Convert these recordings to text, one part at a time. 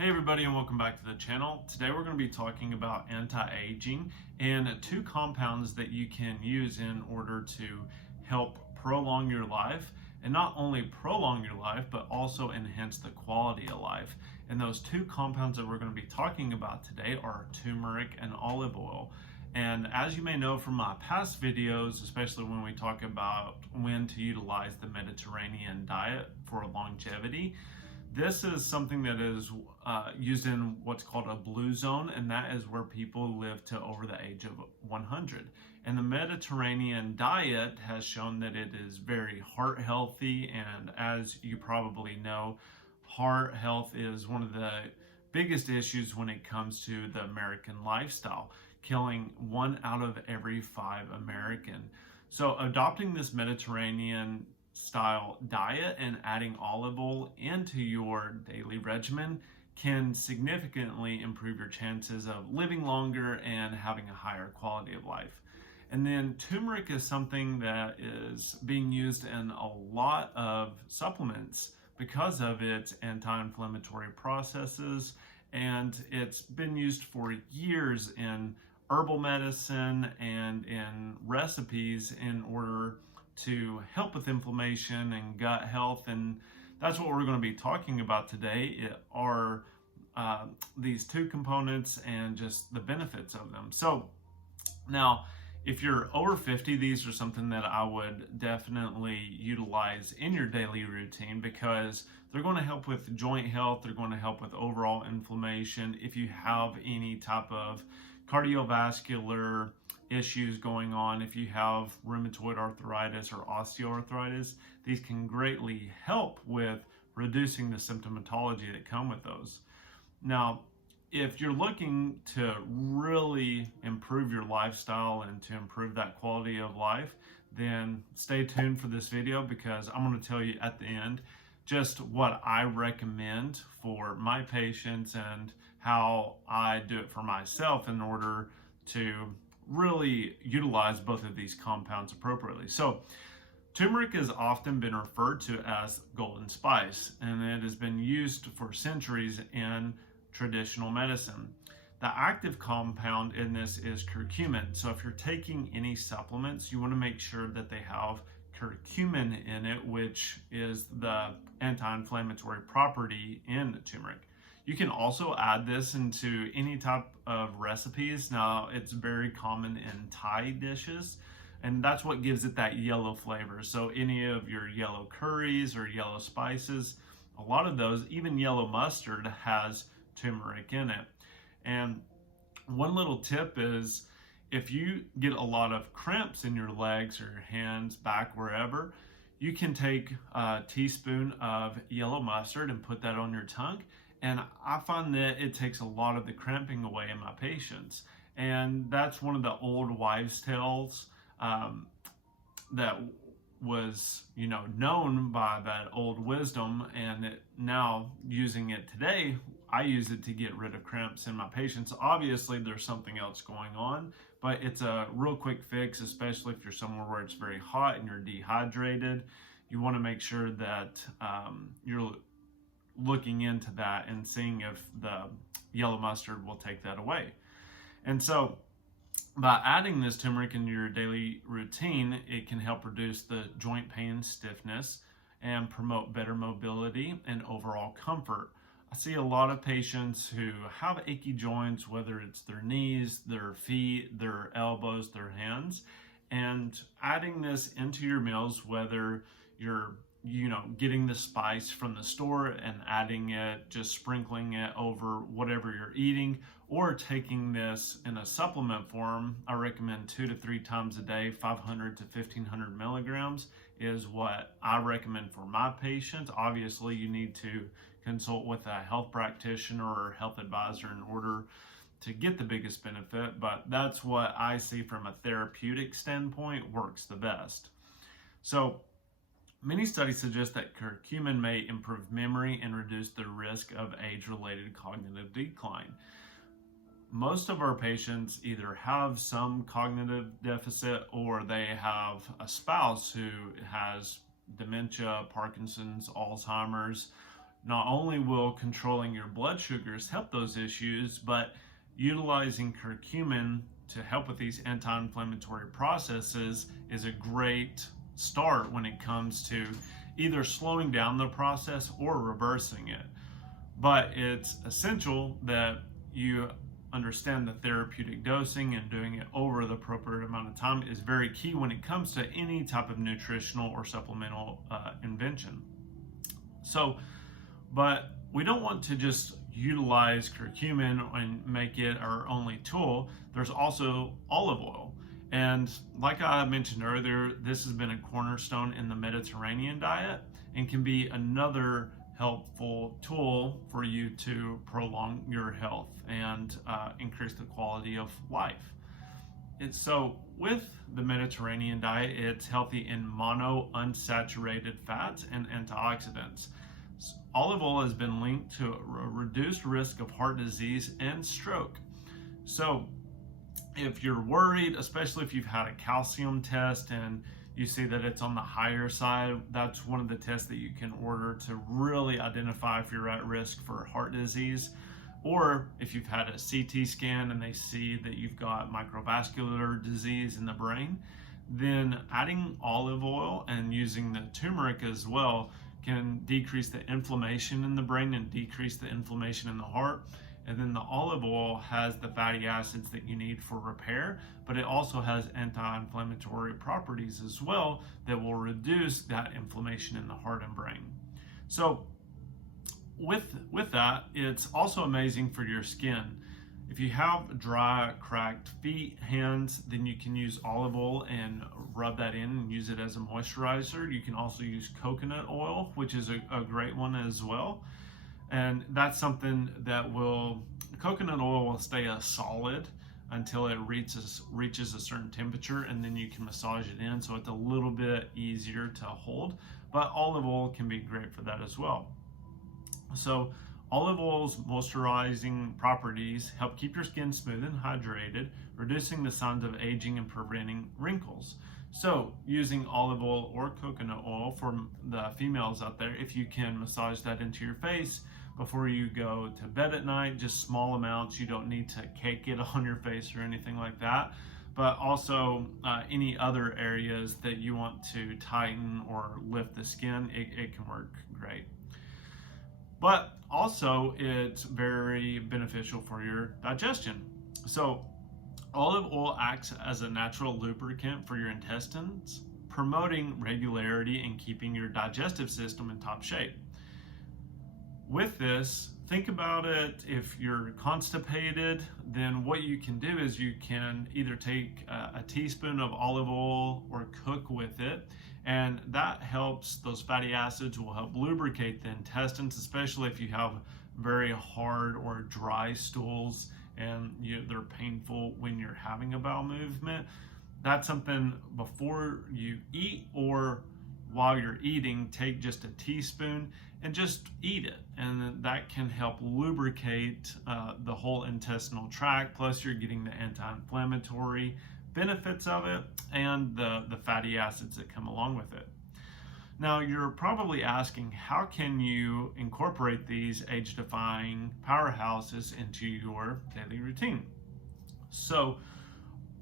Hey everybody, and welcome back to the channel. Today we're going to be talking about anti-aging and two compounds that you can use in order to help prolong your life, and not only prolong your life but also enhance the quality of life. And those two compounds that we're going to be talking about today are turmeric and olive oil. And as you may know from my past videos, especially when we talk about when to utilize the Mediterranean diet for longevity, this is something that is used in what's called a blue zone, and that is where people live to over the age of 100. And the Mediterranean diet has shown that it is very heart healthy, and as you probably know, heart health is one of the biggest issues when it comes to the American lifestyle, killing 1 out of every 5 American. So adopting this Mediterranean style diet and adding olive oil into your daily regimen can significantly improve your chances of living longer and having a higher quality of life. And then turmeric is something that is being used in a lot of supplements because of its anti-inflammatory processes, and it's been used for years in herbal medicine and in recipes in order to help with inflammation and gut health. And that's what we're going to be talking about today are these two components and just the benefits of them. So now, if you're over 50, these are something that I would definitely utilize in your daily routine because they're going to help with joint health. They're going to help with overall inflammation. If you have any type of cardiovascular issues going on, if you have rheumatoid arthritis or osteoarthritis, these can greatly help with reducing the symptomatology that come with those. Now, if you're looking to really improve your lifestyle and to improve that quality of life, then stay tuned for this video because I'm going to tell you at the end just what I recommend for my patients and how I do it for myself in order to really utilize both of these compounds appropriately. So turmeric has often been referred to as golden spice, and it has been used for centuries in traditional medicine. The active compound in this is curcumin. So if you're taking any supplements, you want to make sure that they have curcumin in it, which is the anti-inflammatory property in turmeric. You can also add this into any type of recipes. Now, it's very common in Thai dishes, and that's what gives it that yellow flavor. So any of your yellow curries or yellow spices, a lot of those, even yellow mustard has turmeric in it. And one little tip is if you get a lot of cramps in your legs or your hands, back, wherever, you can take a teaspoon of yellow mustard and put that on your tongue. And I find that it takes a lot of the cramping away in my patients. And that's one of the old wives' tales that was, known by that old wisdom. And now using it today, I use it to get rid of cramps in my patients. Obviously, there's something else going on, but it's a real quick fix, especially if you're somewhere where it's very hot and you're dehydrated. You want to make sure that you're looking into that and seeing if the yellow mustard will take that away. And so by adding this turmeric in your daily routine, it can help reduce the joint pain, stiffness, and promote better mobility and overall comfort. I see a lot of patients who have achy joints, whether it's their knees, their feet, their elbows, their hands, and adding this into your meals, whether you're getting the spice from the store and adding it, just sprinkling it over whatever you're eating, or taking this in a supplement form. I recommend 2 to 3 times a day, 500 to 1500 milligrams is what I recommend for my patients. Obviously, you need to consult with a health practitioner or health advisor in order to get the biggest benefit, but that's what I see from a therapeutic standpoint works the best. So many studies suggest that curcumin may improve memory and reduce the risk of age-related cognitive decline. Most of our patients either have some cognitive deficit or they have a spouse who has dementia, Parkinson's, Alzheimer's, not only will controlling your blood sugars help those issues, but utilizing curcumin to help with these anti-inflammatory processes is a great start when it comes to either slowing down the process or reversing it. But it's essential that you understand the therapeutic dosing, and doing it over the appropriate amount of time is very key when it comes to any type of nutritional or supplemental intervention. So, but we don't want to just utilize curcumin and make it our only tool. There's also olive oil. And like I mentioned earlier, this has been a cornerstone in the Mediterranean diet and can be another helpful tool for you to prolong your health and increase the quality of life. So with the Mediterranean diet, it's healthy in monounsaturated fats and antioxidants. Olive oil has been linked to a reduced risk of heart disease and stroke. So if you're worried, especially if you've had a calcium test and you see that it's on the higher side, that's one of the tests that you can order to really identify if you're at risk for heart disease. Or if you've had a CT scan and they see that you've got microvascular disease in the brain, then adding olive oil and using the turmeric as well can decrease the inflammation in the brain and decrease the inflammation in the heart. And then the olive oil has the fatty acids that you need for repair, but it also has anti-inflammatory properties as well that will reduce that inflammation in the heart and brain. So with that, it's also amazing for your skin. If you have dry, cracked feet, hands, then you can use olive oil and rub that in and use it as a moisturizer. You can also use coconut oil, which is a great one as well. And that's something that coconut oil will stay a solid until it reaches a certain temperature, and then you can massage it in, so it's a little bit easier to hold. But olive oil can be great for that as well. So olive oil's moisturizing properties help keep your skin smooth and hydrated, reducing the signs of aging and preventing wrinkles. So using olive oil or coconut oil, for the females out there, if you can massage that into your face before you go to bed at night, just small amounts. You don't need to cake it on your face or anything like that. But also any other areas that you want to tighten or lift the skin, it can work great. But also it's very beneficial for your digestion. So olive oil acts as a natural lubricant for your intestines, promoting regularity and keeping your digestive system in top shape. With this, think about it. If you're constipated, then what you can do is you can either take a teaspoon of olive oil or cook with it, and that helps. Those fatty acids will help lubricate the intestines, especially if you have very hard or dry stools and they're painful when you're having a bowel movement. That's something before you eat or while you're eating, take just a teaspoon and just eat it, and that can help lubricate the whole intestinal tract. Plus you're getting the anti-inflammatory benefits of it and the fatty acids that come along with it. Now you're probably asking, how can you incorporate these age-defying powerhouses into your daily routine? So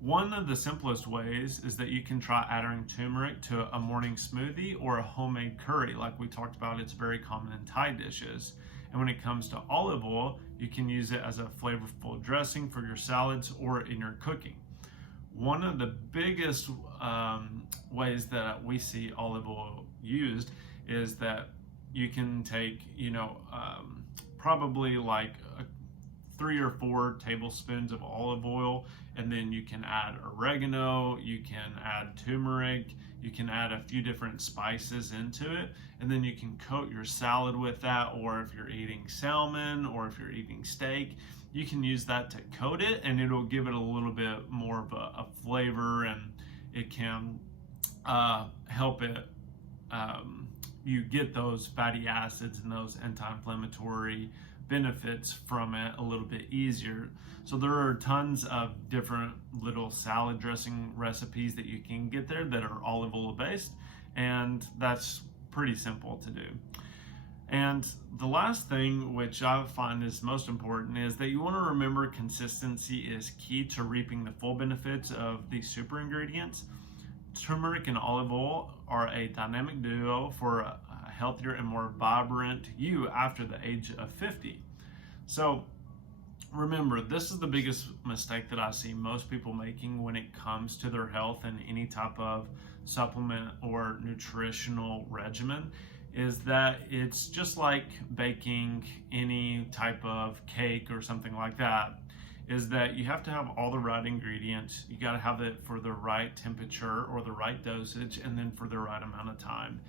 one of the simplest ways is that you can try adding turmeric to a morning smoothie or a homemade curry. Like we talked about, it's very common in Thai dishes. And when it comes to olive oil, you can use it as a flavorful dressing for your salads or in your cooking. One of the biggest ways that we see olive oil used is that you can take, probably like 3 or 4 tablespoons of olive oil, and then you can add oregano, you can add turmeric, you can add a few different spices into it, and then you can coat your salad with that. Or if you're eating salmon or if you're eating steak, you can use that to coat it, and it'll give it a little bit more of a flavor, and it can help it you get those fatty acids and those anti-inflammatory benefits from it a little bit easier. So there are tons of different little salad dressing recipes that you can get there that are olive oil based, and that's pretty simple to do. And the last thing, which I find is most important, is that you want to remember consistency is key to reaping the full benefits of these super ingredients. Turmeric and olive oil are a dynamic duo for a healthier and more vibrant you after the age of 50. So remember, this is the biggest mistake that I see most people making when it comes to their health and any type of supplement or nutritional regimen, is that it's just like baking any type of cake or something like that, is that you have to have all the right ingredients. You got to have it for the right temperature or the right dosage, and then for the right amount of time.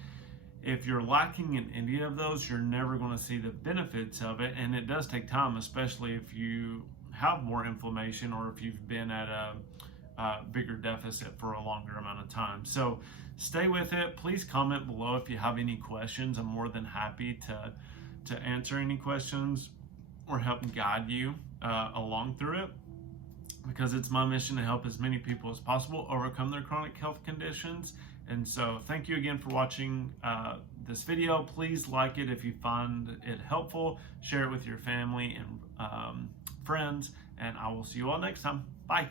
If you're lacking in any of those, you're never going to see the benefits of it, and it does take time, especially if you have more inflammation or if you've been at a bigger deficit for a longer amount of time. So stay with it. Please comment below if you have any questions. I'm more than happy to answer any questions or help guide you along through it, because it's my mission to help as many people as possible overcome their chronic health conditions. And so thank you again for watching this video. Please like it if you find it helpful. Share it with your family and friends, and I will see you all next time. Bye.